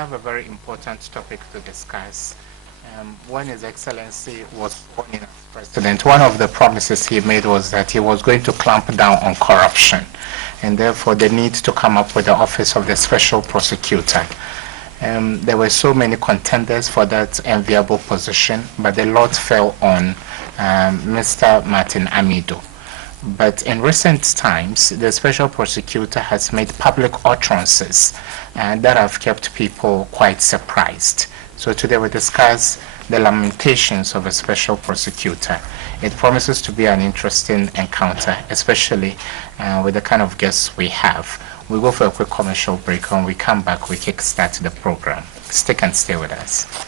have a very important topic to discuss. When His Excellency was sworn in as President, one of the promises he made was that he was going to clamp down on corruption, and therefore the need to come up with the office of the Special Prosecutor. There were so many contenders for that enviable position, but the lot fell on Mr. Martin Amido. But in recent times, the Special Prosecutor has made public utterances that have kept people quite surprised. So today we discuss the lamentations of a Special Prosecutor. It promises to be an interesting encounter, especially with the kind of guests we have. We go for a quick commercial break. When we come back, we kickstart the program. Stick and stay with us.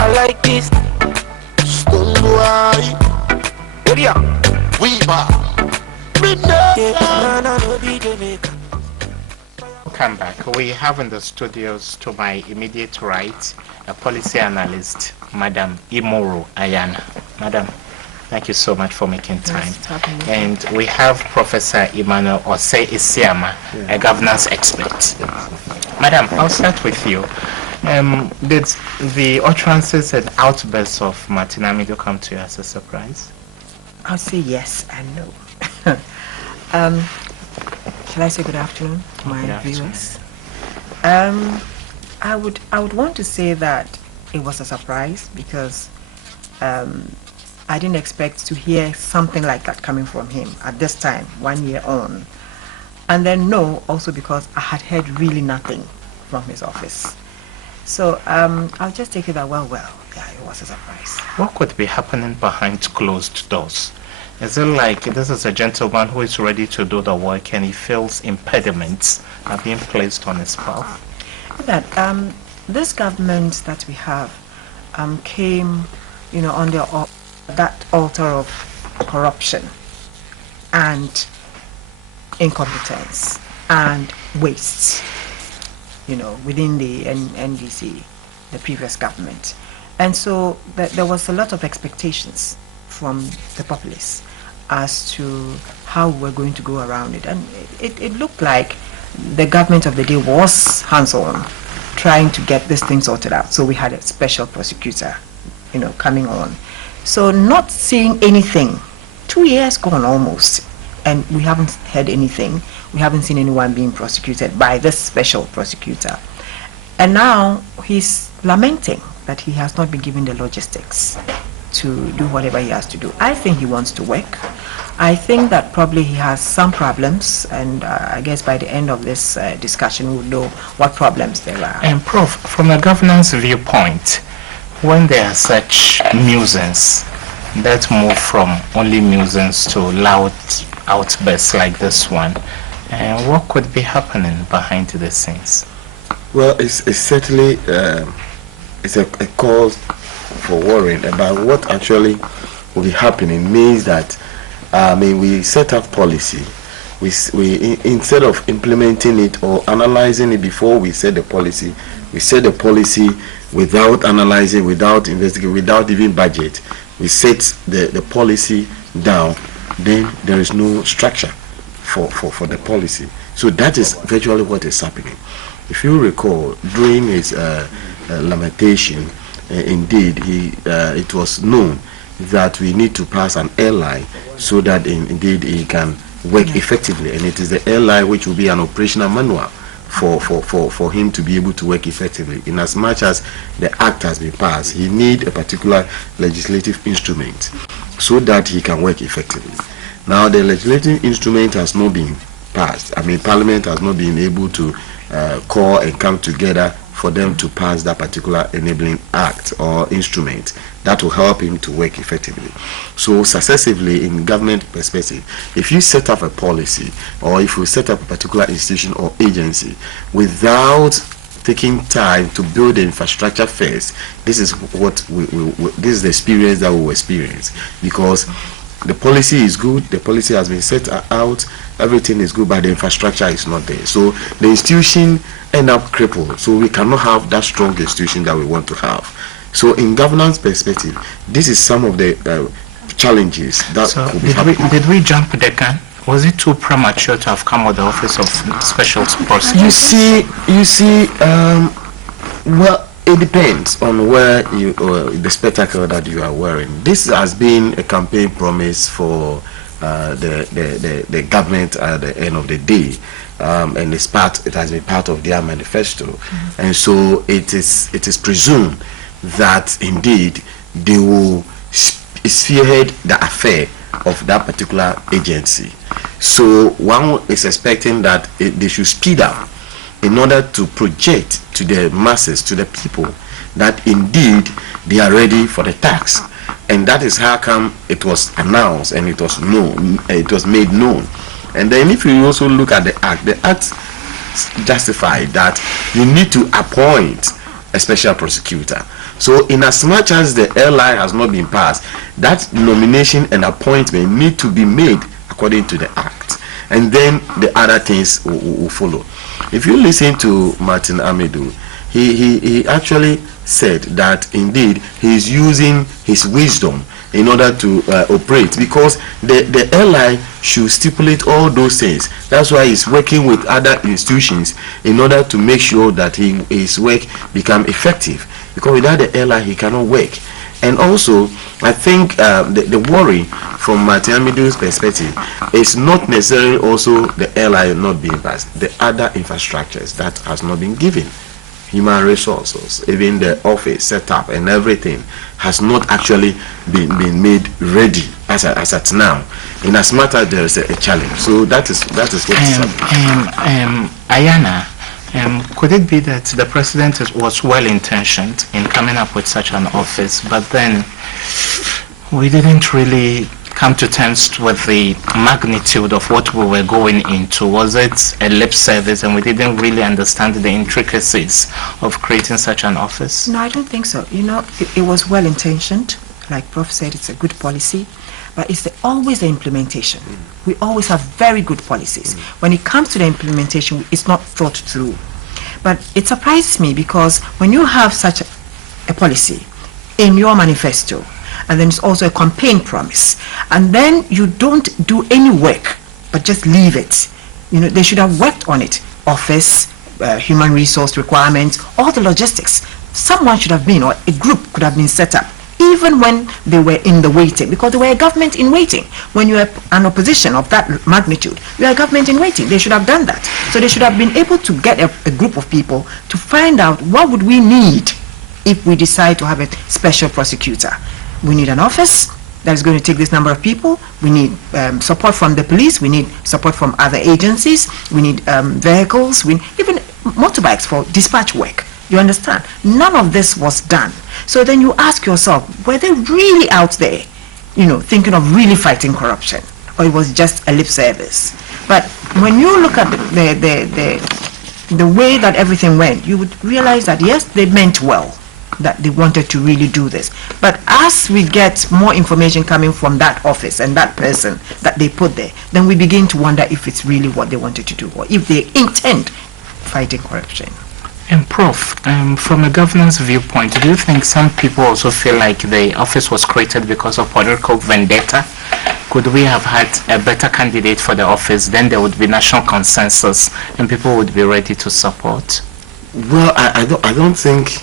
I like this. Welcome back. We have in the studios to my immediate right a policy analyst, Madam Imoro Ayana. Madam, thank you so much for making time. And we have Professor Emmanuel Osei Isiama, a governance expert. Madam, I'll start with you. Did the utterances and outbursts of Martin Amido come to you as a surprise? I'll say yes and no. Shall I say good afternoon to my viewers? I would want to say that it was a surprise because I didn't expect to hear something like that coming from him at this time, 1 year on. And then no, also because I had heard really nothing from his office. So I'll just take it that well, yeah, it was a surprise. What could be happening behind closed doors? Is it like this is a gentleman who is ready to do the work and he feels impediments are being placed on his path? That this government that we have came, under that altar of corruption and incompetence and waste. Within the NDC, the previous government. And so there was a lot of expectations from the populace as to how we're going to go around it. And it looked like the government of the day was hands-on, trying to get this thing sorted out. So we had a special prosecutor, coming on. So not seeing anything, 2 years gone almost, and we haven't heard anything. We haven't seen anyone being prosecuted by this special prosecutor. And now he's lamenting that he has not been given the logistics to do whatever he has to do. I think he wants to work. I think that probably he has some problems, and I guess by the end of this discussion we'll know what problems there are. And Prof, from a governance viewpoint, when there are such nuisance that move from only nuisance to loud outbursts like this one, and what could be happening behind the scenes? Well, it's certainly it's a cause for worrying about what actually will be happening. Means that we set up policy. We instead of implementing it or analyzing it before we set the policy, we set the policy without analyzing, without investigating, without even budget. We set the policy down. Then there is no structure for the policy. So that is virtually what is happening. If you recall, during his lamentation, indeed, it was known that we need to pass an airline so that indeed he can work effectively. And it is the airline which will be an operational manual for him to be able to work effectively. In as much as the act has been passed, he needs a particular legislative instrument so that he can work effectively. Now the legislative instrument has not been passed. Parliament has not been able to call and come together for them to pass that particular enabling act or instrument that will help him to work effectively. So successively, in government perspective, if you set up a policy or if you set up a particular institution or agency without taking time to build the infrastructure first, this is what this is the experience that we will experience, because the policy is good, the policy has been set out, everything is good, but the infrastructure is not there. So the institution end up crippled. So we cannot have that strong institution that we want to have. So in governance perspective, this is some of the challenges that So could be did we jump the gun? Was it too premature to have come with the Office of Special Prosecutor? You see, well, it depends on where you the spectacle that you are wearing. This has been a campaign promise for the government at the end of the day, and it has been part of their manifesto, and so it is presumed that indeed they will spearhead the affair of that particular agency. So one is expecting that they should speed up in order to project to the masses, to the people, that indeed they are ready for the task. And that is how come it was announced and it was known, it was made known. And then if you also look at the act justified that you need to appoint a special prosecutor. So in as much as the LI has not been passed, that nomination and appointment need to be made according to the act. And then the other things will follow. If you listen to Martin Amidou, he actually said that indeed he is using his wisdom in order to operate, because the LI should stipulate all those things. That's why he's working with other institutions in order to make sure that his work become effective, because without the LI he cannot work. And also, I think the worry from Martin Amidou's perspective is not necessarily also the LI not being passed, the other infrastructures that has not been given. Human resources, even the office setup and everything has not actually been made ready as at now, in as much as there is a challenge. So that is what is happening. Ayana, could it be that the president was well intentioned in coming up with such an office, but then we didn't really come to terms with the magnitude of what we were going into? Was it a lip service and we didn't really understand the intricacies of creating such an office? No, I don't think so. You know, it was well intentioned. Like Prof said, it's a good policy, but it's always the implementation. We always have very good policies. When it comes to the implementation, it's not thought through. But it surprises me, because when you have such a policy in your manifesto, and then it's also a campaign promise, and then you don't do any work but just leave it. You know, they should have worked on it. Office, human resource requirements, all the logistics. Someone should have been, or a group could have been set up, even when they were in the waiting, because they were a government in waiting. When you are an opposition of that magnitude, you are a government in waiting. They should have done that. So they should have been able to get a group of people to find out what would we need if we decide to have a special prosecutor. We need an office that is going to take this number of people. We need support from the police. We need support from other agencies. We need vehicles. We even motorbikes for dispatch work. You understand? None of this was done. So then you ask yourself, were they really out there, you know, thinking of really fighting corruption, or it was just a lip service? But when you look at the way that everything went, you would realize that yes, they meant well, that they wanted to really do this. But as we get more information coming from that office and that person that they put there, then we begin to wonder if it's really what they wanted to do, or if they intend fighting corruption. And Prof, from a governance viewpoint, do you think some people also feel like the office was created because of political vendetta? Could we have had a better candidate for the office? Then there would be national consensus and people would be ready to support. Well, I don't think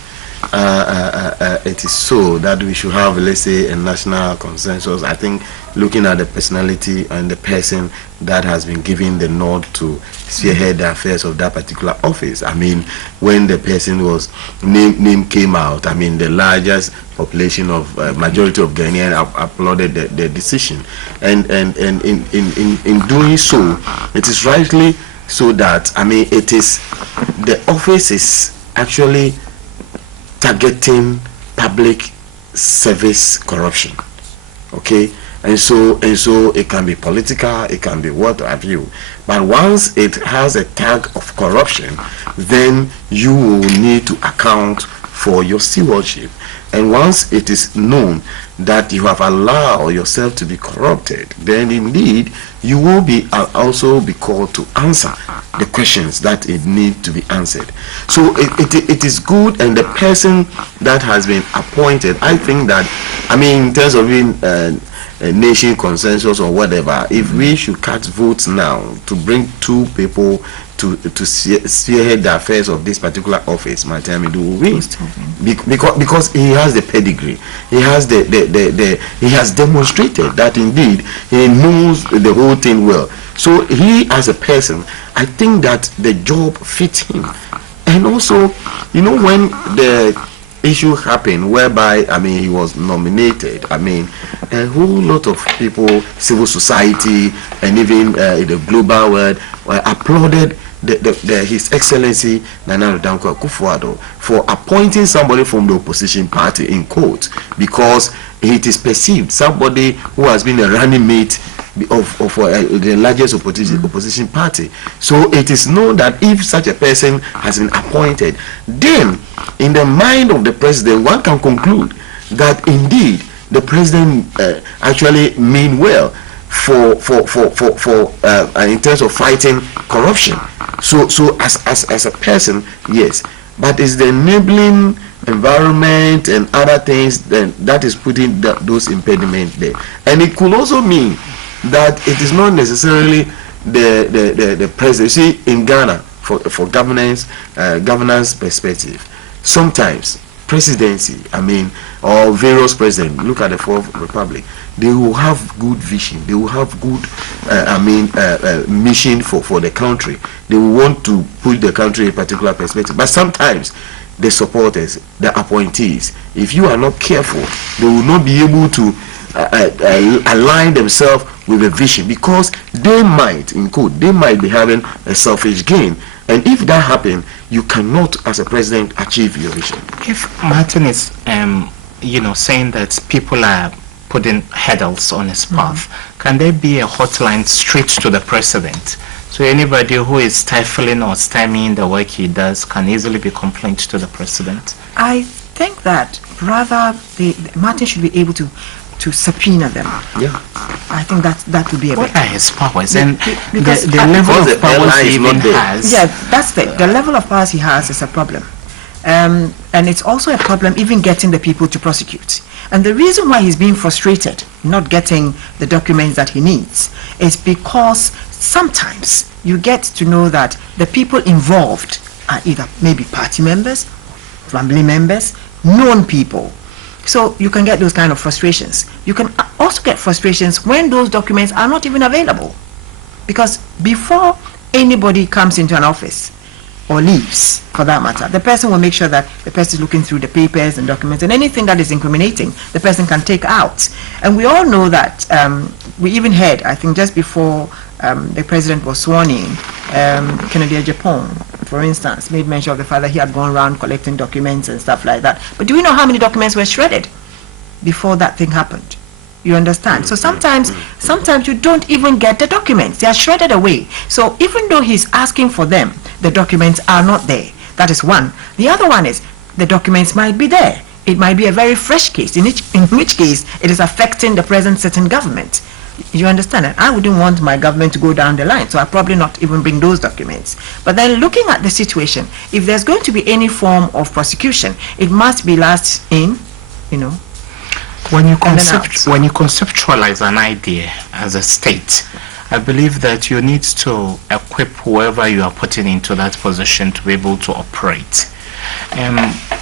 it is so that we should have, let's say, a national consensus. I think looking at the personality and the person that has been given the nod to spearhead the affairs of that particular office. I mean, when the person was name came out, I mean, the largest population of majority of Ghanaians applauded the decision, and in doing so, it is rightly so that, I mean, it is the office is actually targeting public service corruption. Okay, and so it can be political, it can be what have you. But once it has a tag of corruption, then you will need to account for your stewardship. And once it is known that you have allowed yourself to be corrupted, then indeed you will be also be called to answer the questions that it need to be answered. So it is good, and the person that has been appointed, I think that, I mean, in terms of being a nation consensus or whatever, if we should cast votes now to bring two people to spearhead the affairs of this particular office, my time will win, because he has the pedigree, he has he has demonstrated that indeed he knows the whole thing well. So he, as a person, I think that the job fits him. And also, you know, when the issue happened whereby, I mean, he was nominated, I mean, a whole lot of people, civil society, and even in the global world applauded His Excellency Nana Danko Akufo-Addo for appointing somebody from the opposition party, in quotes, because it is perceived somebody who has been a running mate of the largest opposition party. So it is known that if such a person has been appointed, then in the mind of the president, one can conclude that indeed the president actually mean well for in terms of fighting corruption. So as a person, yes, but it's the enabling environment and other things then that is putting those impediments there. And it could also mean that it is not necessarily the president. See, in Ghana, for governance perspective, sometimes presidency, I mean, or various presidents, look at the Fourth Republic, they will have good vision, they will have good mission for the country. They will want to put the country in a particular perspective. But sometimes the supporters, the appointees, if you are not careful, they will not be able to align themselves with a vision, because they might, in quote, they might be having a selfish gain. And if that happens, you cannot, as a president, achieve your vision. If Martin is, saying that people are putting hurdles on his path, can there be a hotline straight to the president? So anybody who is stifling or stymieing the work he does can easily be complained to the president? I think that rather Martin should be able to subpoena them. Yeah, I think that would be a what are his powers? And the level of powers he even has. Yeah, that's the level of powers he has is a problem. And it's also a problem even getting the people to prosecute. And the reason why he's being frustrated, not getting the documents that he needs, is because sometimes you get to know that the people involved are either maybe party members, family members, known people. So you can get those kind of frustrations. You can also get frustrations when those documents are not even available. Because before anybody comes into an office, or leaves for that matter, the person will make sure that the person is looking through the papers and documents, and anything that is incriminating, the person can take out. And we all know that, we even heard, I think just before the president was sworn in, Kennedy Japan, for instance, made mention of the fact that he had gone around collecting documents and stuff like that. But do we know how many documents were shredded before that thing happened? You understand? So sometimes you don't even get the documents. They are shredded away. So even though he's asking for them, the documents are not there. That is one. The other one is the documents might be there. It might be a very fresh case, in which case it is affecting the present sitting government. You understand? And I wouldn't want my government to go down the line, so I'll probably not even bring those documents. But then looking at the situation, if there's going to be any form of prosecution, it must be last in, When you conceptualize an idea as a state, I believe that you need to equip whoever you are putting into that position to be able to operate.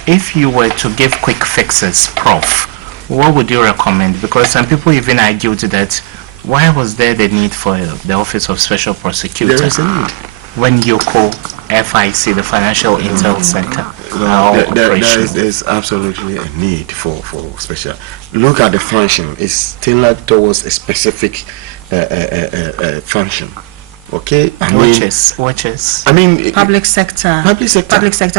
If you were to give quick fixes, Prof, what would you recommend? Because some people even argued that why was there the need for the Office of Special Prosecutor? There is a need. When YOCO, FIC, the Financial Intel Center, there's absolutely a need for special. Look at the function. It's tailored towards a specific function. Okay? Which is? I mean, public sector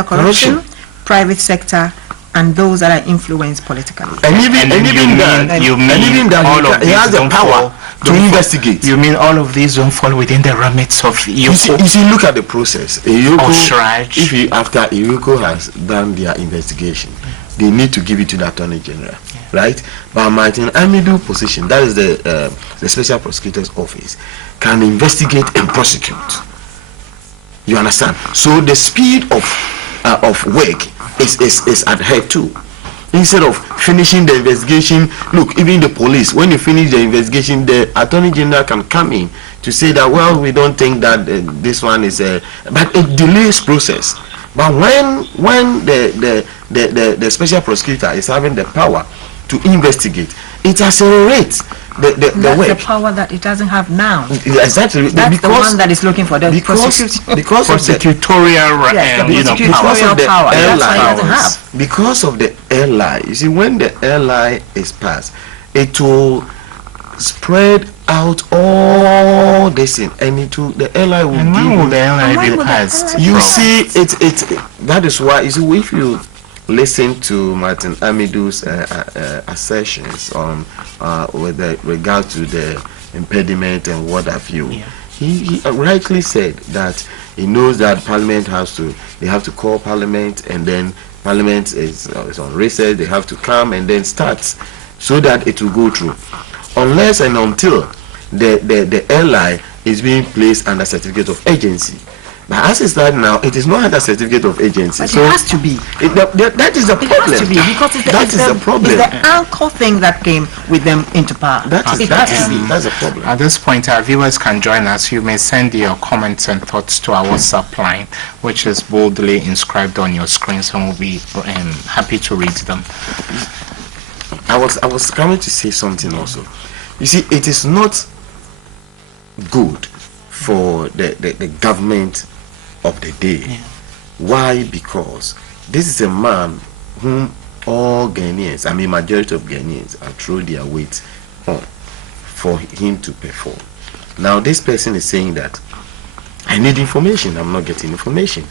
corruption, private sector and those that are influenced politically. And even that he has the power to investigate. You mean all of these don't fall within the remits of You see, look at the process. If after Iroko has done their investigation, they need to give it to the Attorney General, right? But Martin Amidu's position, that is the Special Prosecutor's Office, can investigate and prosecute. You understand? So the speed of work is adhered to. Instead of finishing the investigation, look, even the police, when you finish the investigation, the Attorney General can come in to say that, well, we don't think that this one is but it delays process. But when the Special Prosecutor is having the power to investigate, it accelerates the work. The power that it doesn't have now. Exactly. That's the one that is looking for the because prosecutorial power. That's why it doesn't have. Because of the LI. You see, when the LI is passed, it will spread out all this in, and the LI will and when will the LI be passed? You see, that is why, you see, if you listen to Martin Amidu's assertions on with regard to the impediment and what have you, he rightly said that he knows that Parliament they have to call Parliament, and then Parliament is on recess, they have to come and then start so that it will go through. Unless and until the LI is being placed under certificate of agency. But as it stands now, it is not under certificate of agency. But so it has to be. That is the problem. It has to be, because it's the problem. It's the anchor thing that came with them into power. That's the problem. At this point, our viewers can join us. You may send your comments and thoughts to our WhatsApp line, which is boldly inscribed on your screens, and we'll be happy to read them. I was coming to say something also. You see, it is not good for the government of the day. Why? Because this is a man whom all Ghanaians, majority of Ghanaians, have thrown their weight on for him to perform. Now this person is saying that I need information, I'm not getting information.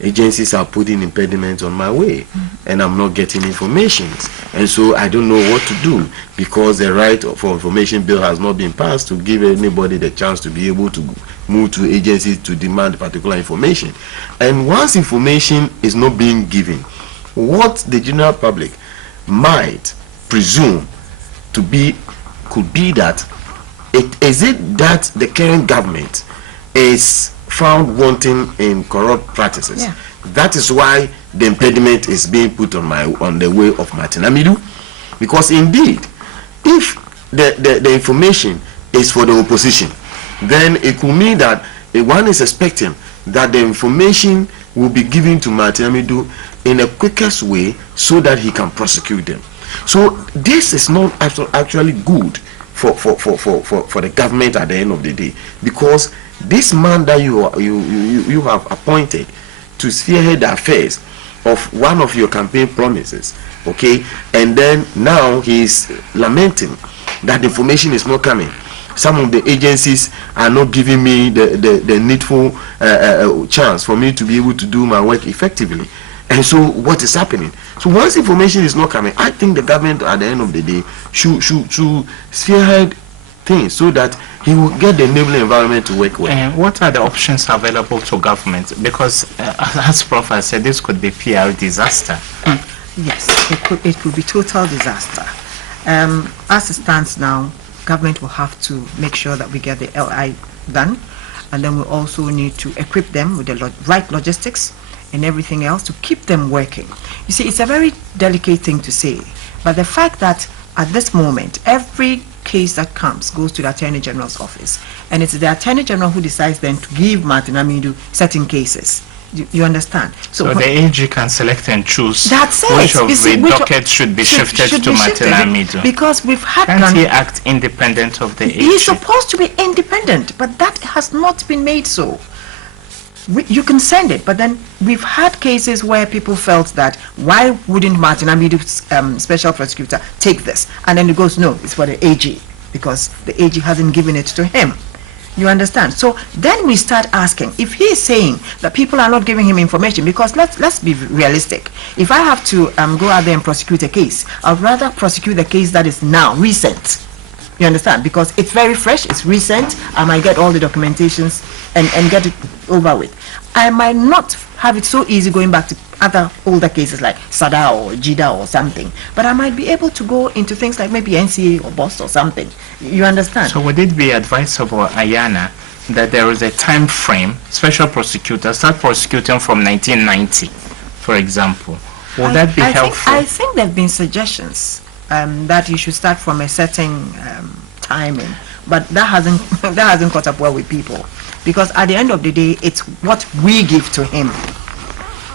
Agencies are putting impediments on my way, and I'm not getting information, and so I don't know what to do, because the right for information bill has not been passed to give anybody the chance to be able to move to agencies to demand particular information. And once information is not being given, what the general public might presume to be could be that is it that the current government is found wanting in corrupt practices. That is why the impediment is being put on the way of Martin Amidu, because indeed, if the information is for the opposition, then it could mean that one is expecting that the information will be given to Martin Amidu in the quickest way so that he can prosecute them. So this is not actually good for the government at the end of the day, because this man that you have appointed to spearhead the affairs of one of your campaign promises, okay, and then now he is lamenting that information is not coming. Some of the agencies are not giving me the needful chance for me to be able to do my work effectively. And so what is happening? So once information is not coming, I think the government at the end of the day should spearhead things so that he will get the enabling environment to work well. And what are the options available to government? Because as Prof has said, this could be PR disaster. Yes, it could be total disaster. As it stands now, government will have to make sure that we get the LI done, and then we also need to equip them with the right logistics and everything else to keep them working. You see, it's a very delicate thing to say, but the fact that at this moment, every case that comes goes to the Attorney General's office, and it's the Attorney General who decides then to give Martin Amidu certain cases. You understand? So the AG can select and choose that's which it. of the docket should be shifted to Martin Amidu. Because we've had... Can't he act independent of the AG? He's supposed to be independent, but that has not been made so. You can send it, but then we've had cases where people felt that why wouldn't Martin Amidu's special prosecutor take this? And then it goes, no, it's for the AG, because the AG hasn't given it to him. You understand? So then we start asking, if he is saying that people are not giving him information, because let's be realistic. If I have to go out there and prosecute a case, I'd rather prosecute the case that is now recent. You understand? Because it's very fresh, it's recent, I might get all the documentations and get it over with. I might not have it so easy going back to other older cases like Sada or Jida or something, but I might be able to go into things like maybe NCA or BOSS or something. You understand? So would it be advisable, Ayana, that there is a time frame, special prosecutor start prosecuting from 1990, for example? Will that be helpful? I think there have been suggestions that you should start from a certain timing, but that hasn't caught up well with people, because at the end of the day, it's what we give to him.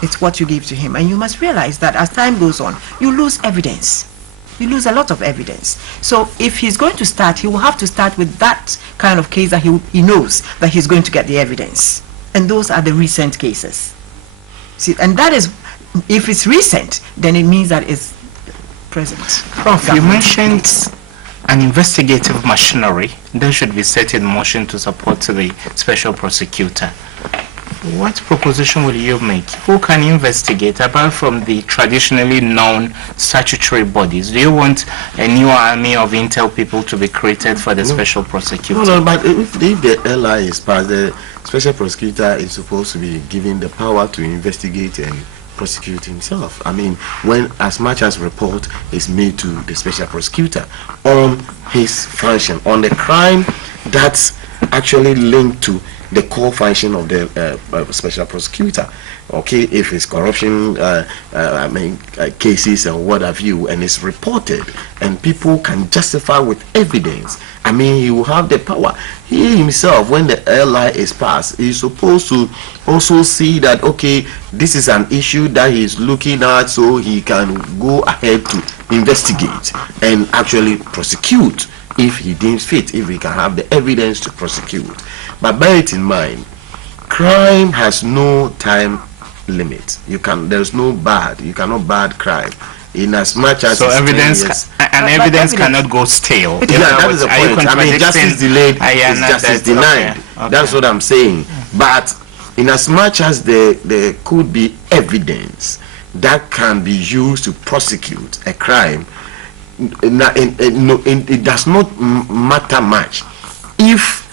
It's what you give to him, and you must realize that as time goes on, you lose evidence. You lose a lot of evidence. So if he's going to start, he will have to start with that kind of case that he knows that he's going to get the evidence, and those are the recent cases. See, and that is, if it's recent, then it means that it's present. Prof, you mentioned an investigative machinery that should be set in motion to support the special prosecutor. What proposition will you make? Who can investigate apart from the traditionally known statutory bodies? Do you want a new army of intel people to be created for the special prosecutor? No, but if the LI is passed, the special prosecutor is supposed to be given the power to investigate and prosecute himself. I mean, when as much as report is made to the special prosecutor on his function, on the crime that's actually linked to the core function of the special prosecutor. Okay, if it's corruption, cases and what have you, and it's reported, and people can justify with evidence, I mean, he will have the power. He himself, when the LI is passed, he's supposed to also see that, okay, this is an issue that he's looking at, so he can go ahead to investigate and actually prosecute if he deems fit, if he can have the evidence to prosecute. But bear it in mind, crime has no time limit. There's no bad. You cannot bad crime. In as much as so evidence evidence cannot go stale. Yeah, that is the point. I mean, justice delayed is justice denied. Okay. That's what I'm saying. But in as much as there could be evidence that can be used to prosecute a crime, it does not matter much if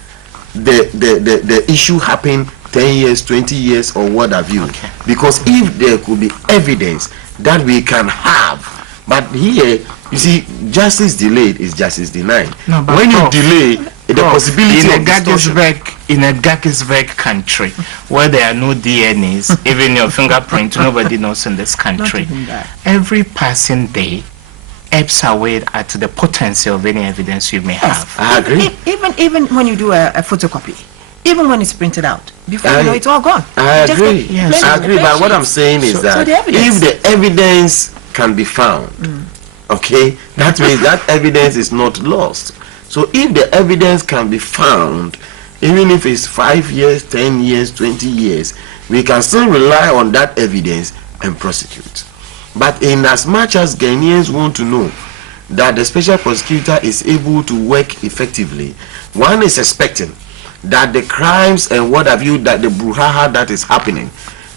the issue happened 10 years, 20 years, or what have you. Okay. Because if there could be evidence that we can have, but here, you see, justice delayed is justice denied. No, when you delay, the possibility in a Gaggisberg country where there are no DNAs, even your fingerprint, nobody knows in this country. Every passing day ebbs away at the potency of any evidence you may have. I agree. Even when you do a photocopy, even when it's printed out, before you know it's all gone. I agree. Yes, I agree. But what I'm saying is that if the evidence can be found, okay, that means that evidence is not lost. So if the evidence can be found, even if it's 5 years, 10 years, 20 years, we can still rely on that evidence and prosecute. But in as much as Ghanaians want to know that the special prosecutor is able to work effectively, one is expecting that the crimes and what have you, that the brouhaha that is happening,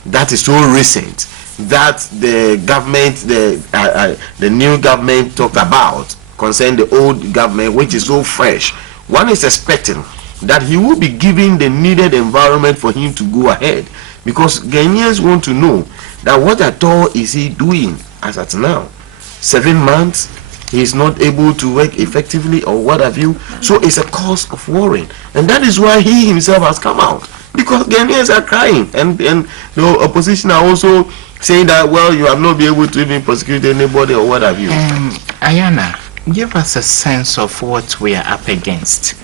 that is so recent, that the government, the new government talked about, concern the old government, which is so fresh, one is expecting that he will be given the needed environment for him to go ahead. Because Ghanaians want to know that what at all is he doing as at now. 7 months, he is not able to work effectively or what have you. So it's a cause of worry. And that is why he himself has come out. Because Ghanaians are crying. And the opposition are also saying that, well, you have not been able to even prosecute anybody or what have you. Ayana, give us a sense of what we are up against.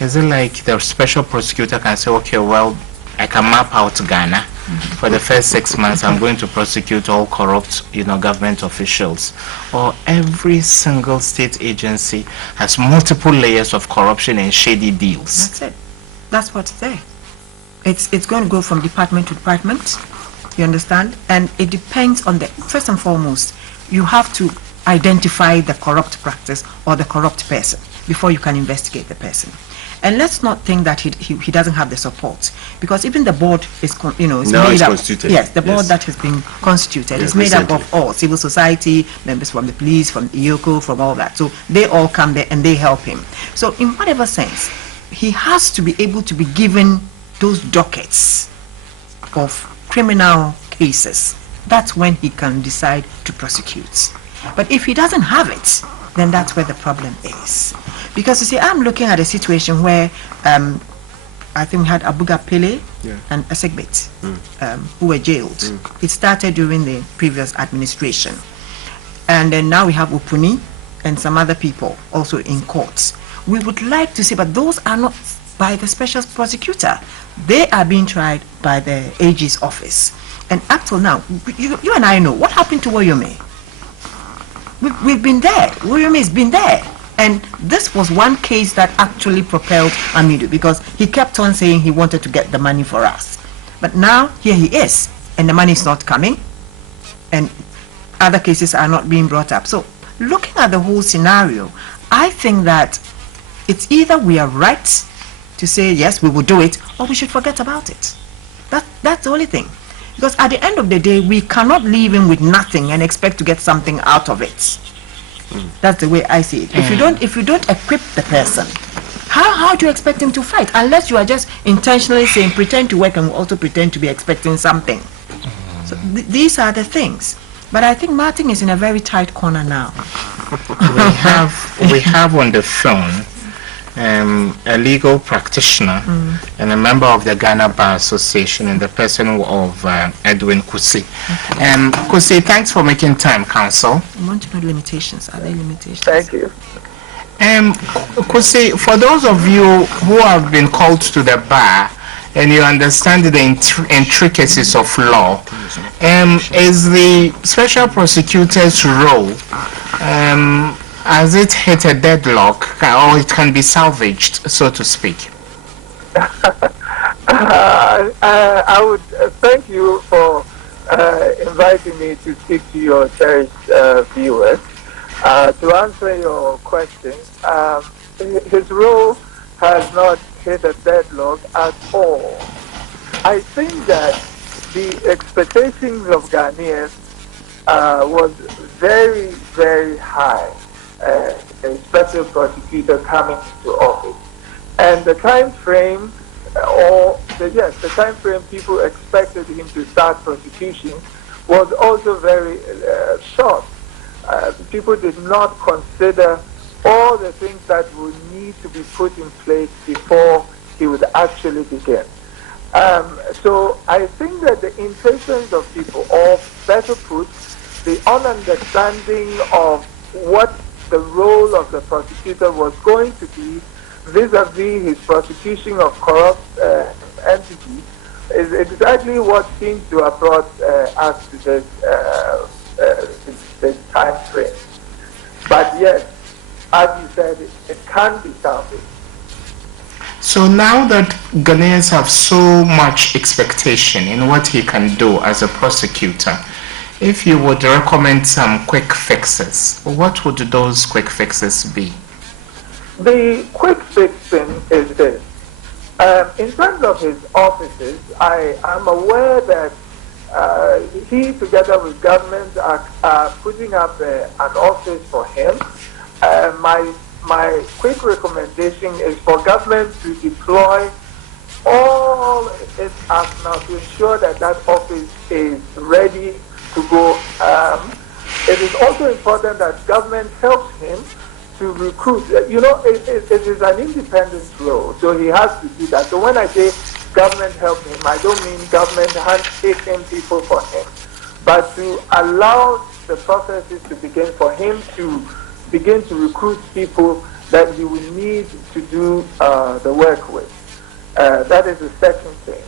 Is it like the special prosecutor can say, okay, well, I can map out Ghana. For the first 6 months, I'm going to prosecute all corrupt, government officials. Or every single state agency has multiple layers of corruption and shady deals. That's it. That's what's there. It's going to go from department to department. You understand? And it depends on first and foremost, you have to identify the corrupt practice or the corrupt person before you can investigate the person. And let's not think that he doesn't have the support, because even the board is is now made it's up. constituted. Yes, the board Yes. that has been constituted Yes, is made up recently. of all civil society members, from the police, from IOCO, from all that. So they all come there and they help him. So in whatever sense, he has to be able to be given those dockets of criminal cases. That's when he can decide to prosecute. But if he doesn't have it, then that's where the problem is. Because you see, I'm looking at a situation where I think we had Abuga Pele and Esegbet who were jailed. It started during the previous administration. And then now we have Upuni and some other people also in courts. We would like to see, but those are not by the special prosecutor. They are being tried by the AG's office. And up till now, you and I know what happened to Woyome. We've been there. Woyome has been there. And this was one case that actually propelled Amidu, because he kept on saying he wanted to get the money for us. But now, here he is, and the money is not coming, and other cases are not being brought up. So, looking at the whole scenario, I think that it's either we are right to say, yes, we will do it, or we should forget about it. That's the only thing. Because at the end of the day, we cannot leave him with nothing and expect to get something out of it. That's the way I see it. If you don't equip the person, how do you expect him to fight? Unless you are just intentionally saying, pretend to work and also pretend to be expecting something. So these are the things. But I think Martin is in a very tight corner now. We have on the phone a legal practitioner and a member of the Ghana Bar Association, in the person of Edwin Kusi. Kusi, thanks for making time, counsel. I want to know limitations. Are there limitations? Thank you. Kusi, for those of you who have been called to the bar and you understand the intricacies of law, is the special prosecutor's role, has it hit a deadlock, or it can be salvaged, so to speak? I would thank you for inviting me to speak to your cherished viewers. To answer your question, his role has not hit a deadlock at all. I think that the expectations of Ghanaians was very, very high. A special prosecutor coming to office, and the time frame, the time frame people expected him to start prosecution was also very short. People did not consider all the things that would need to be put in place before he would actually begin. So I think that the impatience of people, or better put, the ununderstanding of what the role of the prosecutor was going to be vis-a-vis his prosecution of corrupt entities is exactly what seems to have brought us to this time frame. But yes, as you said, it can be salvaged. So now that Ghanaians have so much expectation in what he can do as a prosecutor, if you would recommend some quick fixes, what would those quick fixes be? The quick fix thing is this. In terms of his offices, I am aware that he, together with government, are putting up an office for him. My quick recommendation is for government to deploy all its arsenal to ensure that that office is ready to go. It is also important that government helps him to recruit. You know, it is an independent role, so he has to do that. So when I say government help him, I don't mean government handpicking people for him, but to allow the processes to begin for him to begin to recruit people that he will need to do the work with. That is the second thing.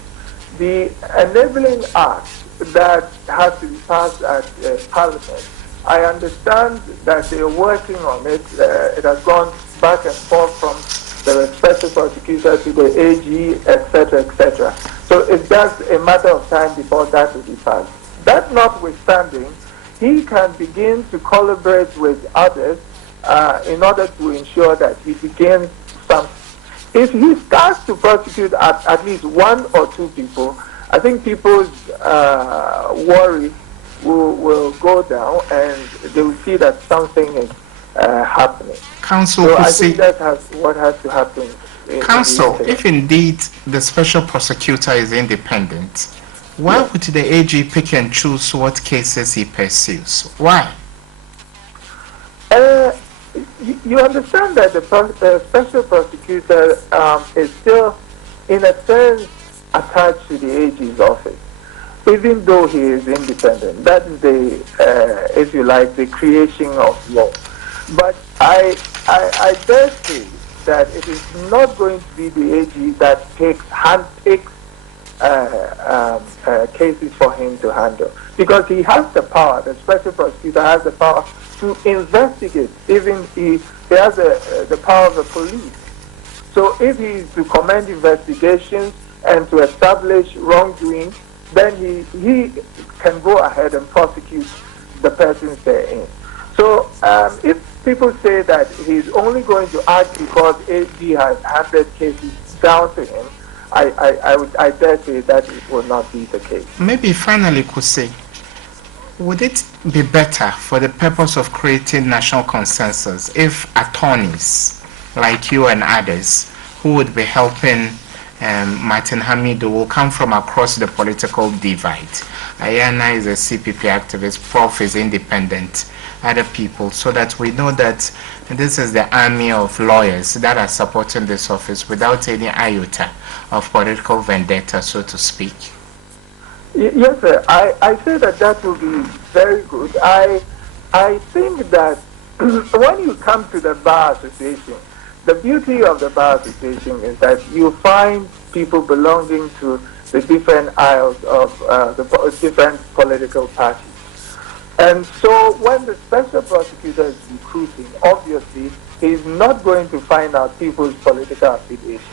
The enabling act that has to be passed at Parliament, I understand that they are working on it. It has gone back and forth from the special prosecutor to the AG, etc., etc. So it's just a matter of time before that will be passed. That notwithstanding, he can begin to collaborate with others in order to ensure that he begins some. If he starts to prosecute at least one or two people, I think people's worry will go down, and they will see that something is happening. Counsel, so I think that what has to happen. Counsel, if indeed the special prosecutor is independent, why would the AG pick and choose what cases he pursues? Why? You understand that the special prosecutor is still, in a sense, attached to the AG's office, even though he is independent. That is the, if you like, the creation of law. But I dare say that it is not going to be the AG that handpicks cases for him to handle, because he has the power. The special prosecutor has the power to investigate. Even he has the power of the police. So if he is to commend investigations and to establish wrongdoing, then he can go ahead and prosecute the persons therein. So if people say that he's only going to act because AG has handed cases down to him, I dare say that it will not be the case. Maybe finally, Kusi, would it be better for the purpose of creating national consensus if attorneys like you and others who would be helping Martin Hamidu will come from across the political divide? Ayana is a CPP activist, Prof is independent, other people, so that we know that this is the army of lawyers that are supporting this office without any iota of political vendetta, so to speak. Yes, sir. I say that will be very good. I think that when you come to the Bar Association, the beauty of the Bar Association is that you find people belonging to the different aisles of the different political parties. And so when the special prosecutor is recruiting, obviously he's not going to find out people's political affiliations.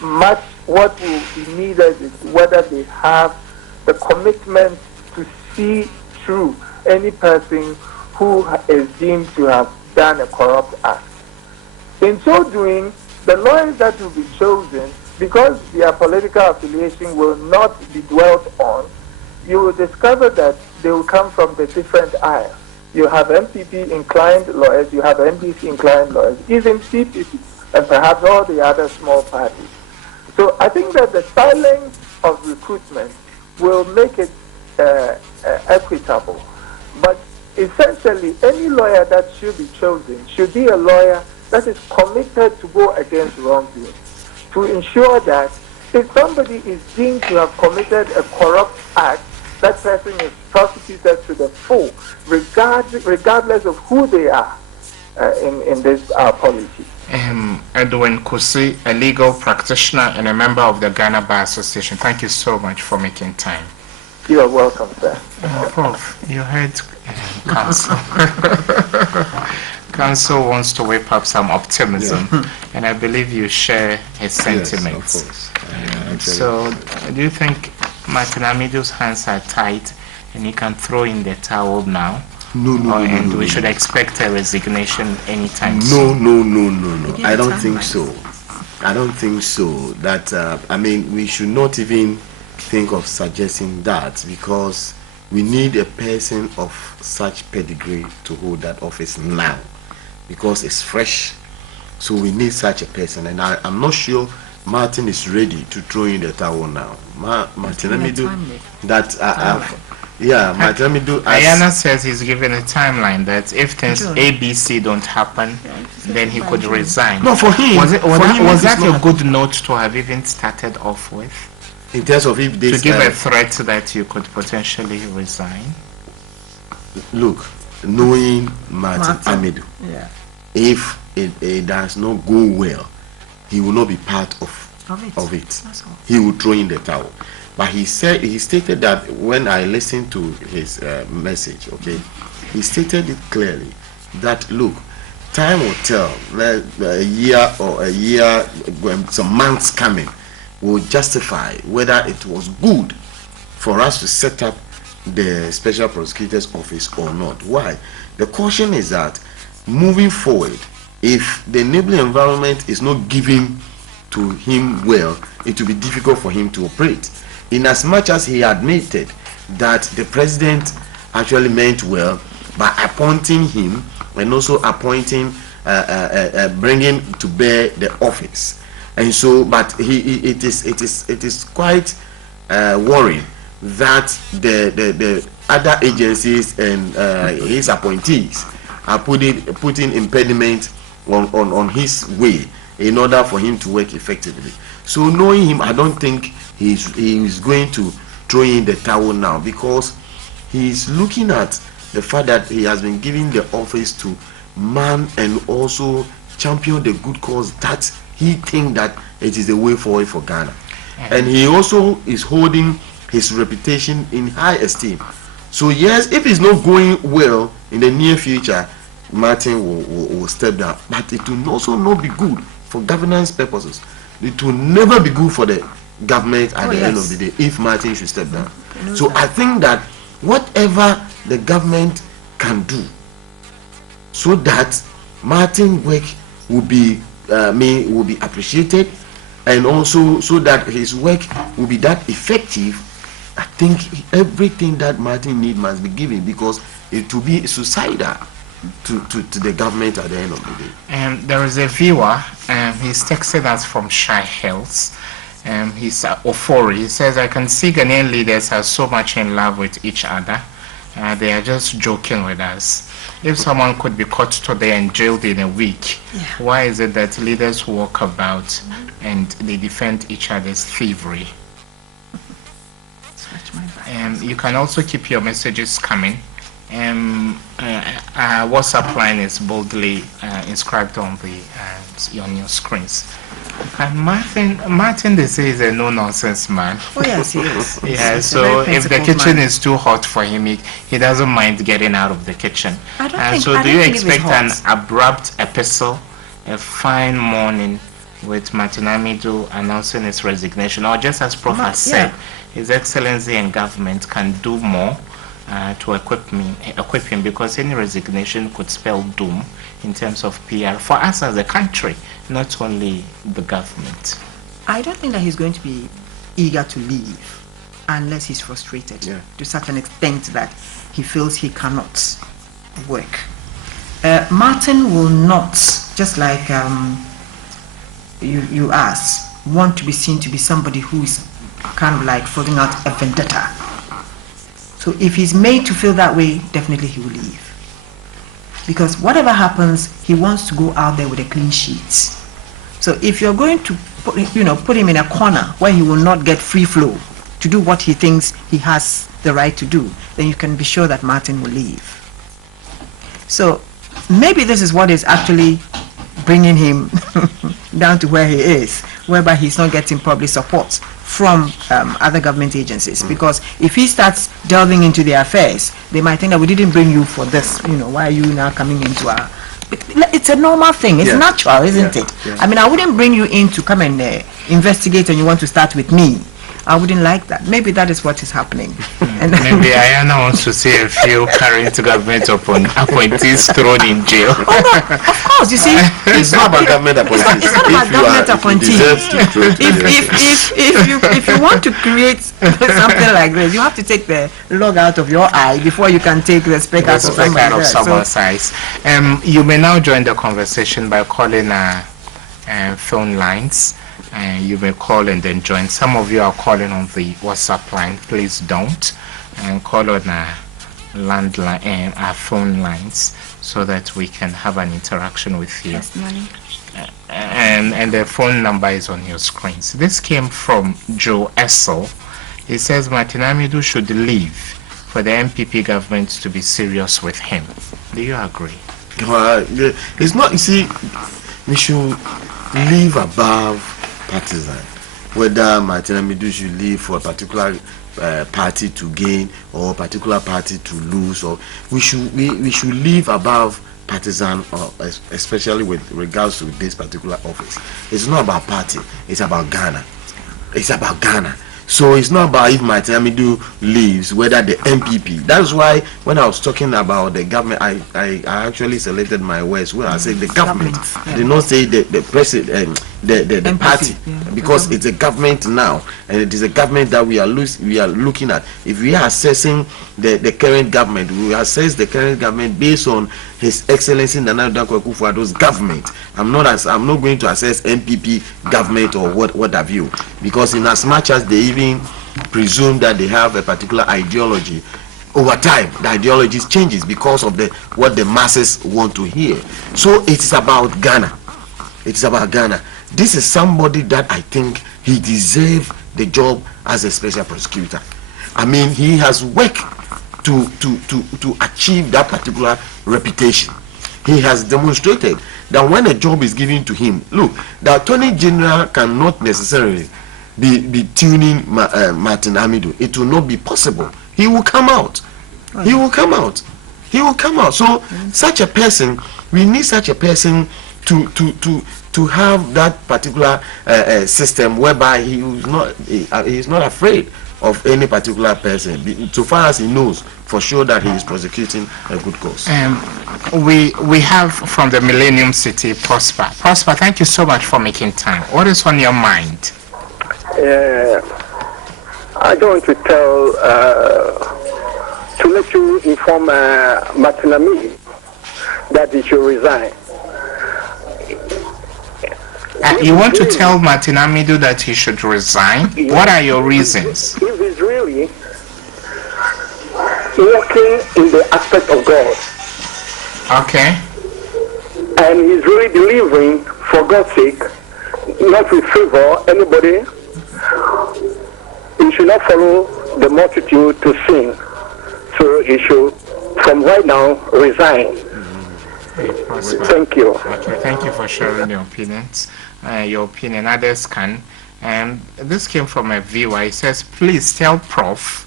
Much what will be needed is whether they have the commitment to see through any person who is deemed to have done a corrupt act. In so doing, the lawyers that will be chosen, because their political affiliation will not be dwelt on, you will discover that they will come from the different aisles. You have MPP-inclined lawyers, you have NDC-inclined lawyers, even CPP, and perhaps all the other small parties. So I think that the silence of recruitment will make it equitable. But essentially, any lawyer that should be chosen should be a lawyer that is committed to go against wrongdoing, to ensure that if somebody is deemed to have committed a corrupt act, that person is prosecuted to the full, regardless of who they are in this polity. Edwin Kusi, a legal practitioner and a member of the Ghana Bar Association, thank you so much for making time. You are welcome, sir. Prof, you heard Counsel. Counsel wants to whip up some optimism, and I believe you share his sentiments. Yes, of course. So, do you think Martin Hamidu's hands are tied and he can throw in the towel now? And we should expect a resignation anytime soon? No. I don't think so. I don't think so. That we should not even think of suggesting that, because we need a person of such pedigree to hold that office now, because it's fresh. So we need such a person, and I'm not sure Martin is ready to throw in the towel now. Martin Hamidu, Martin Hamidu. Ayana says he's given a timeline that if things ABC don't happen, then he could resign. No, for him. Was that a good note to have even started off with? In terms of if this... To give a threat that you could potentially resign? Look, knowing Martin Hamidu, if it does not go well, he will not be part of it. He will throw in the towel. But he stated that when I listened to his message, he stated it clearly that, look, time will tell. A year, some months coming will justify whether it was good for us to set up the special prosecutor's office or not. Why? The caution is that moving forward, if the enabling environment is not given to him well, it will be difficult for him to operate. In as much as he admitted that the president actually meant well by appointing him and also appointing, bringing to bear the office, and so, but it is quite worrying that the other agencies and his appointees are putting impediment on his way in order for him to work effectively. So knowing him, I don't think he is going to throw in the towel now, because he is looking at the fact that he has been given the office to man and also champion the good cause that he thinks that it is the way forward for Ghana. And he also is holding his reputation in high esteem. So yes, if it's not going well in the near future, Martin will step down. But it will also not be good for governance purposes. It will never be good for the government at the end of the day if Martin should step down. So I think that whatever the government can do so that Martin work will be appreciated, and also so that his work will be that effective, I think everything that Martin needs must be given, because it will be suicidal to the government at the end of the day. There is a viewer, he's texted us from Shy Hills. He's Ofori. He says, I can see Ghanaian leaders are so much in love with each other. They are just joking with us. If someone could be caught today and jailed in a week, why is it that leaders walk about and they defend each other's thievery? You can also keep your messages coming. Our WhatsApp line is boldly inscribed on your screens. And Martin, they say, is a no-nonsense man. Oh yes, he is. Yeah, so if the kitchen is too hot for him, he doesn't mind getting out of the kitchen. Do you expect an abrupt epistle, a fine morning with Martin Amidu announcing his resignation, or just as Prof has said, His Excellency and government can do more to equip him, because any resignation could spell doom in terms of PR for us as a country, not only the government? I don't think that he's going to be eager to leave unless he's frustrated to such an extent that he feels he cannot work. Martin will not, just like you asked, want to be seen to be somebody who is kind of like filling out a vendetta. So if he's made to feel that way, definitely he will leave. Because whatever happens, he wants to go out there with a clean sheet. So if you're going to put him in a corner where he will not get free flow to do what he thinks he has the right to do, then you can be sure that Martin will leave. So maybe this is what is actually bringing him down to where he is, whereby he's not getting probably support from other government agencies. Because if he starts delving into their affairs, they might think that we didn't bring you for this, why are you now coming into our... It's a normal thing, it's natural, isn't it? I mean, I wouldn't bring you in to come and investigate and you want to start with me. I wouldn't like that. Maybe that is what is happening. And maybe Ayana wants to see a few current government appointees thrown in jail. Oh, no, of course, you see. It's not about government appointees. It's not about government appointees. If you want to create something like this, you have to take the log out of your eye before you can take the speck out of someone's eyes. You may now join the conversation by calling phone lines. You may call and then join. Some of you are calling on the WhatsApp line. Please don't. And call on our landline and our phone lines so that we can have an interaction with you. Yes, and the phone number is on your screens. This came from Joe Essel. He says Martin Amidu should leave for the MPP government to be serious with him. Do you agree? It's not, you see, we should live above partisan. Whether Martin Amidu should leave for a particular party to gain or a particular party to lose, or we should live above partisan, especially with regards to this particular office. It's not about party, it's about Ghana. It's about Ghana. So it's not about if Martin Amidu leaves, whether the MPP. That's why when I was talking about the government, I actually selected my words. Well, I said the government. I did not say the president, the party, because it's a government now, and it is a government that we are looking at. If we are assessing the current government, we assess the current government based on His Excellency Nana Dankwa Akufo-Addo's government. I'm not going to assess MPP government or what have you, because in as much as they even presume that they have a particular ideology, over time the ideology changes because of what the masses want to hear. So it's about Ghana. It's about Ghana. This is somebody that I think he deserves the job as a special prosecutor. I mean, he has worked to achieve that particular reputation. He has demonstrated that when a job is given to him, look, the Attorney General cannot necessarily be tuning Martin Amidu. It will not be possible. He will come out. He will come out. He will come out. So such a person, we need such a person to have that particular system whereby he is not afraid of any particular person, so far as he knows for sure that he is prosecuting a good cause. We have from the Millennium City, Prosper. Prosper, thank you so much for making time. What is on your mind? I don't want to tell, to let you inform Martin Amidu that he should resign. You want to tell Martin Amidu that he should resign? Yes. What are your reasons? If he's really working in the aspect of God, okay, and he's really delivering for God's sake, not with favor anybody, he should not follow the multitude to sin. So he should, from right now, resign. Thank you. Okay, thank you for sharing your opinions. Your opinion, others can. This came from a viewer. He says, please tell Prof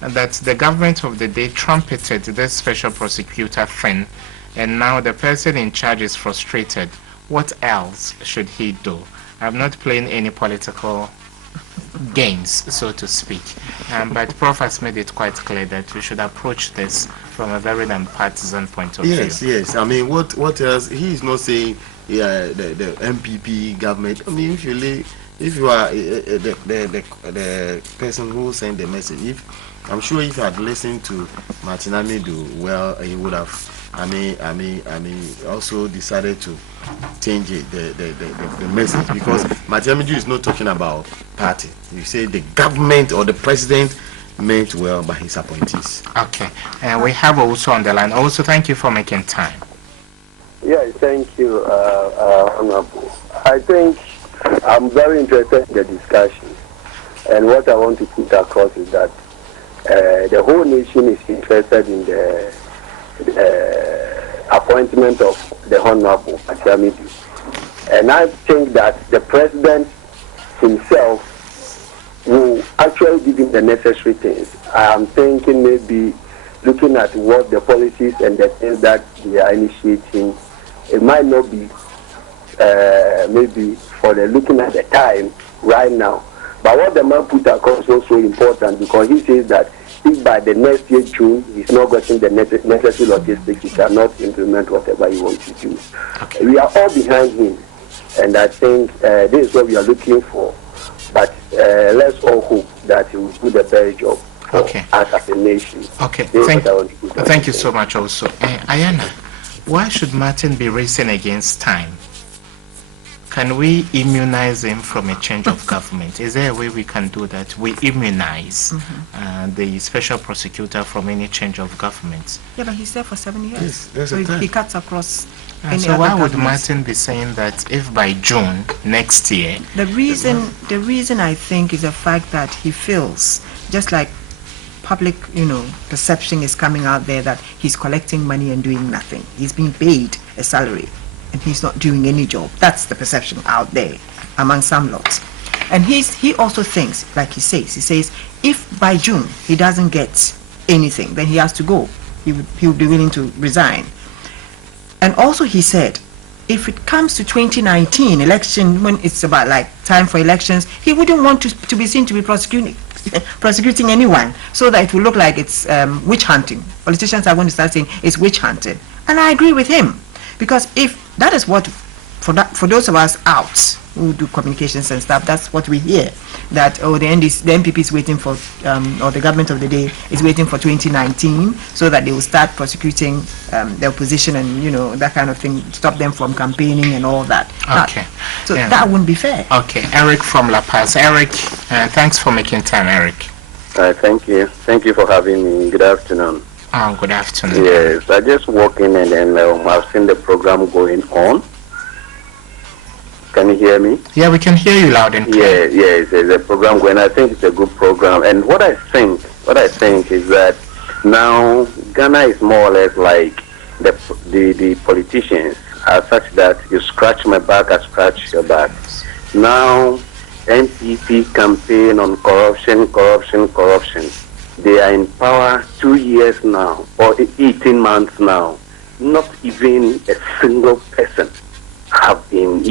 that the government of the day trumpeted this special prosecutor thing, and now the person in charge is frustrated. What else should he do? I'm not playing any political games, so to speak. But Prof has made it quite clear that we should approach this from a very nonpartisan point of view. Yes. I mean, what else? He is not saying the MPP government. I mean, if you are the person who sent the message, I'm sure if you had listened to Martin Amidu, well, he would have. I mean, also decided to change it, the message, because Martin Amidu is not talking about party. You say the government or the president meant well by his appointees. Okay, and we have also on the line. Also, thank you for making time. Yeah, thank you, Honorable. I think I'm very interested in the discussion, and what I want to put across is that the whole nation is interested in the appointment of the Honorable Martin Amidu. And I think that the president himself will actually give him the necessary things. I'm thinking maybe looking at what the policies and the things that they are initiating, it might not be maybe for the looking at the time right now. But what the man put across is also important, because he says that if by the next year June he's not getting the necessary logistics, he cannot implement whatever he wants to do. Okay. We are all behind him, and I think this is what we are looking for. But let's all hope that he will do the better job for us as a nation. Okay, thank you so much also. Ayana, why should Martin be racing against time? Can we immunize him from a change of government? Is there a way we can do that? We immunize the special prosecutor from any change of government. Yeah, but he's there for 7 years. Yes, so he cuts across any so other why would governments. Martin be saying that if by June next year... The reason I think is the fact that he feels, just like public, perception is coming out there, that he's collecting money and doing nothing. He's being paid a salary and he's not doing any job. That's the perception out there among some lots. And he also thinks, like he says, if by June he doesn't get anything, then he has to go. He would be willing to resign. And also he said, if it comes to 2019 election, when it's about like time for elections, he wouldn't want to be seen to be prosecuting anyone, so that it will look like it's witch hunting. Politicians are going to start saying it's witch hunting, and I agree with him, because if that is what, for those of us out who do communications and stuff, that's what we hear, that the NPP is waiting for, or the government of the day is waiting for 2019 so that they will start prosecuting the opposition and, that kind of thing, stop them from campaigning and all that. Okay. That wouldn't be fair. Okay. Eric from La Paz. Eric, thanks for making time, Eric. Thank you. Thank you for having me. Good afternoon. Oh, good afternoon. Yes, I just walked in and then I've seen the program going on. Can you hear me? Yeah, we can hear you loud and clear. Yes, there's a program going. I think it's a good program. And what I think is that now Ghana is more or less like the politicians are such that you scratch my back, I scratch your back. Now NPP campaign on corruption. They are in power 2 years now, or 18 months now. Not even a single person have been,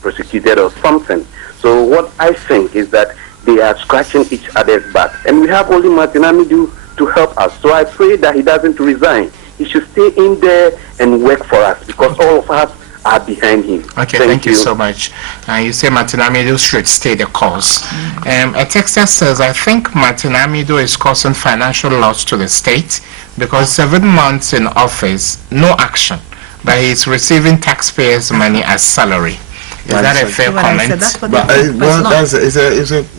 prosecuted or something. So what I think is that they are scratching each other's back. And we have only Martin Amidu to help us. So I pray that he doesn't resign. He should stay in there and work for us, because all of us are behind him. Okay, thank you so much. You say Martin Amidu should stay the course. A texter says, I think Martin Amidu is causing financial loss to the state because 7 months in office, no action, but he's receiving taxpayers' money as salary. Is that a fair comment? It's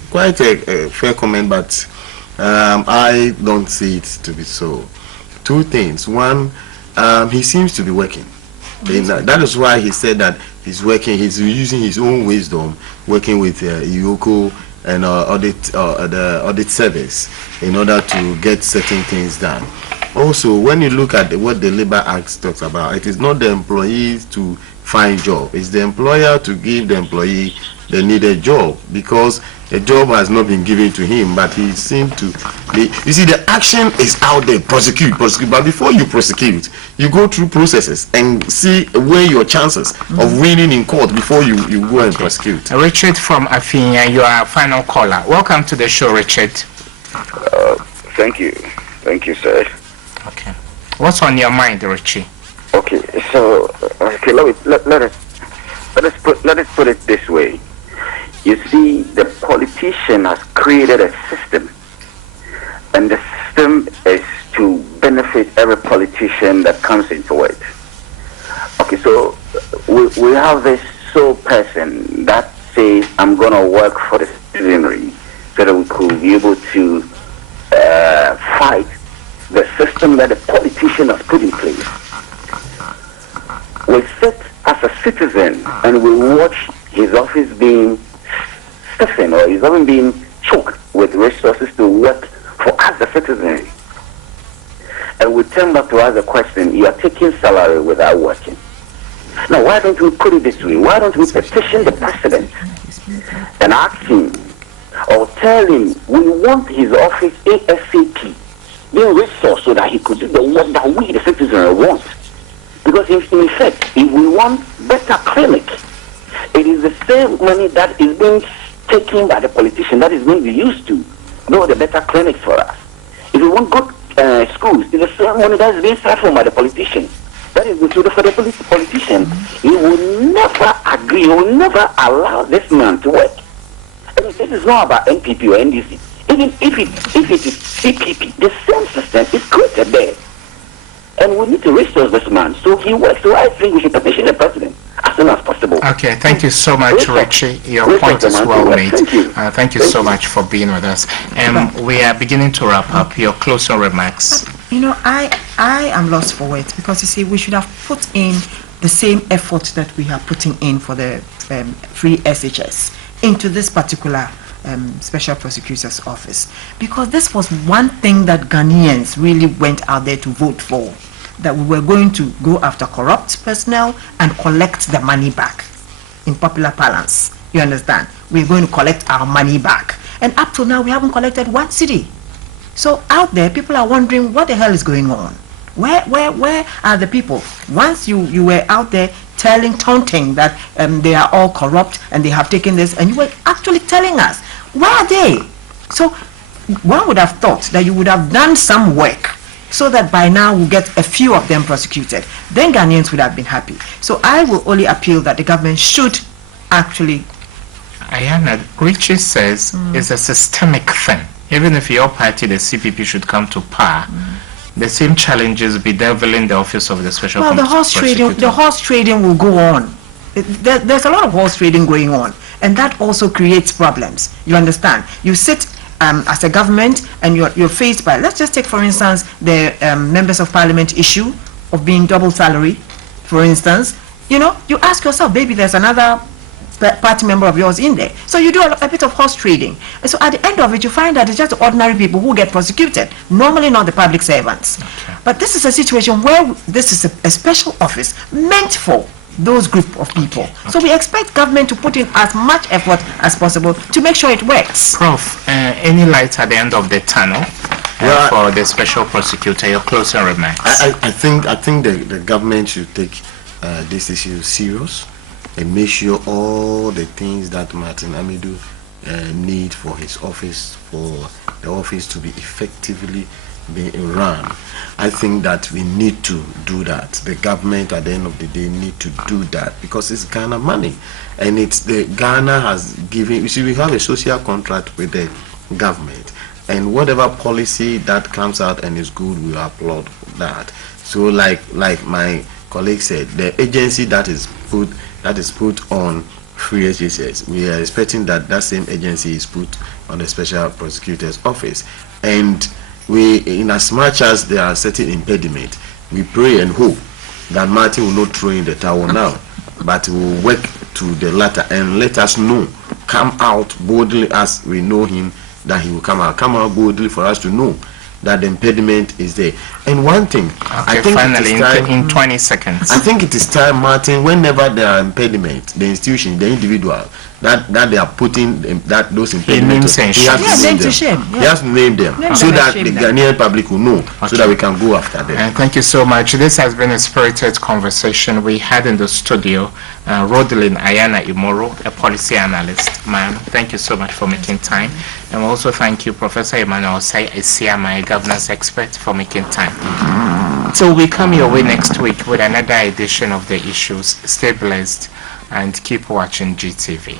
quite a fair comment, but I don't see it to be so. Two things. One, he seems to be working. That is why he said that he's working. He's using his own wisdom, working with Yoko and the audit service in order to get certain things done. Also, when you look at what the Labor Act talks about, it is not the employees to find job. It's the employer to give the employee the needed job, because the job has not been given to him, but he seemed to be. You see, the action is out there, prosecute. But before you prosecute, you go through processes and see where your chances of winning in court before you go and prosecute. Richard from Afinia, you are our final caller. Welcome to the show, Richard. Thank you, sir. Okay. What's on your mind, Richie? Okay, so let us put it this way. You see, the politician has created a system, and the system is to benefit every politician that comes into it. Okay, so we have this sole person that says, I'm going to work for the citizenry so that we could be able to fight the system that the politician has put in place. We sit as a citizen and we watch his office being stiffened, or his office being choked with resources to work for us, the citizenry. And we turn back to ask the question, you are taking salary without working. Now, why don't we put it this way? Why don't we petition the president and ask him, or tell him, we want his office ASAP, being resourced so that he could do the work that we, the citizenry, want. Because in effect, if we want better clinic, it is the same money that is being taken by the politician that is going to be used to know the better clinics for us. If we want good schools, it's the same money that is being siphoned by the politician. That is included for the politician. He will never agree, he will never allow this man to work. And this is not about NPP or NDC. Even if it is CPP, the same system is created there. And we need to resource this man so he works. So I think we should petition the president as soon as possible. Okay, thank you so much, Richie. Your point is well made. Thank you so much for being with us. We are beginning to wrap up. Your closing remarks. I am lost for words, because you see, we should have put in the same effort that we are putting in for the free SHS into this particular Special Prosecutor's Office, because this was one thing that Ghanaians really went out there to vote for, that we were going to go after corrupt personnel and collect the money back. In popular parlance, you understand? We're going to collect our money back, and up to now we haven't collected one city. So out there, people are wondering what the hell is going on. Where are the people? Once you were out there taunting that they are all corrupt and they have taken this, and you were actually telling us, where are they? So one would have thought that you would have done some work so that by now we'll get a few of them prosecuted. Then Ghanaians would have been happy. So I will only appeal that the government should actually... Ayana, Richie says it's a systemic thing. Even if your party, the CPP, should come to power, the same challenges bedeviling the office of the special prosecutor. The horse trading will go on. There's a lot of horse trading going on, and that also creates problems. You understand? You sit as a government and you're faced by, let's just take for instance the members of parliament issue of being double salary, for instance. You know, you ask yourself, maybe there's another party member of yours in there. So you do a bit of horse trading. And so at the end of it, you find that it's just ordinary people who get prosecuted, normally not the public servants. Okay. But this is a situation where this is a special office meant for those group of people. Okay. So we expect government to put in as much effort as possible to make sure it works. Prof, any light at the end of the tunnel for the special prosecutor? Your closing remarks. I think the government should take this issue serious and make sure all the things that Martin Amidu need for his office, for the office to be effectively being run. I think that we need to do that. The government at the end of the day need to do that because it's Ghana money, and it's the Ghana has given. You see, we have a social contract with the government, and whatever policy that comes out and is good, we applaud that. So, like my colleague said, the agency that is put on free HSS, we are expecting that same agency is put on the special prosecutor's office. And we, in as much as there are certain impediments, we pray and hope that Martin will not throw in the towel now, but will work to the latter and let us know, come out boldly as we know him, that he will come out boldly for us to know that the impediment is there. And one thing, I think finally, in 20 seconds, I think it is time, Martin, whenever there are impediments, the institution, the individual, that they are putting those impediments, he has to name them. He has to name them so that the Ghanaian public will know, so that we can go after them. And thank you so much. This has been a spirited conversation we had in the studio. Rodelyn Ayana Imoro, a policy analyst. Ma'am, thank you so much for making time. And also thank you, Professor Emmanuel Osei Esiama, a governance expert, for making time. So we come your way next week with another edition of The Issues. Stay blessed and keep watching GTV.